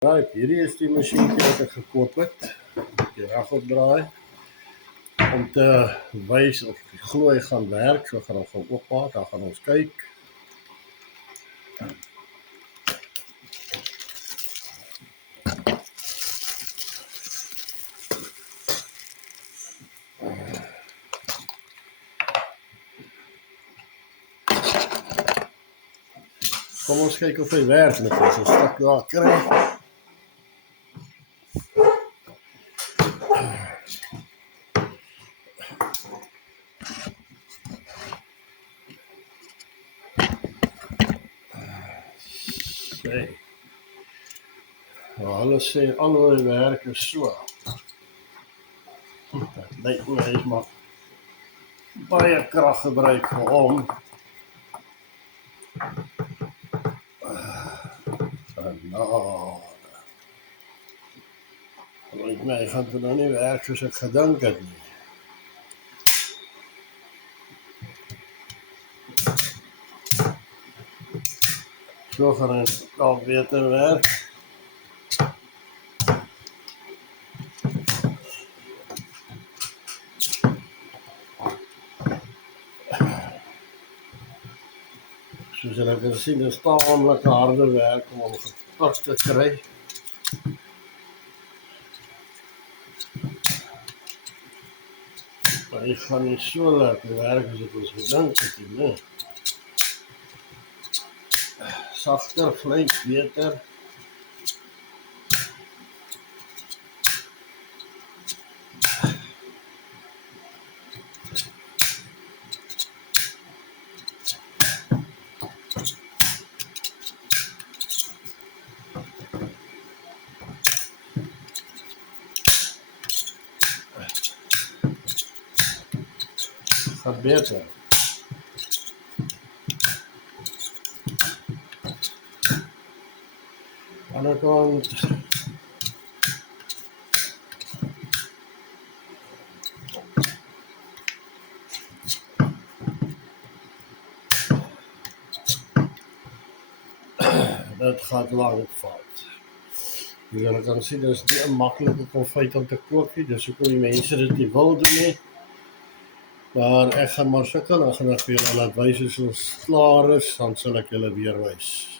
Right, hierdie is die masjienkie wat ek gekoop het. Die regop draai om te wys of die glooi gaan werk. So gaan ons gaan oopmaak, dan gaan ons kyk. Kom ons kyk of hy werk met ons stuk daar kry. Nou, hulle sê alhoewel die werk is so. Dit lyk hoe hy maar baie krag gebruik vir hom. Lyk my, hy gaan dit nou nie werk soos ek gedink het nie. So gaan hy dalk beter werk. Soos julle kan sien, is taamlik harde werk om hom gepik te kry. Maar hy gaan nie so lekker werk as ek ons gedink het nie, nee. Sagter, vleis, beter. Gaat beter. Aan de kant. Dit gaat lang fout. Julle kan sien, dit is nie 'n maklike konfyt om te kook nie. Dis hoekom die mense dit nie wil doen nie. Maar ek gaan maar sukkel, dan gaan ek vir julle laat wys as ons klaar is, dan sal ek julle weer wys.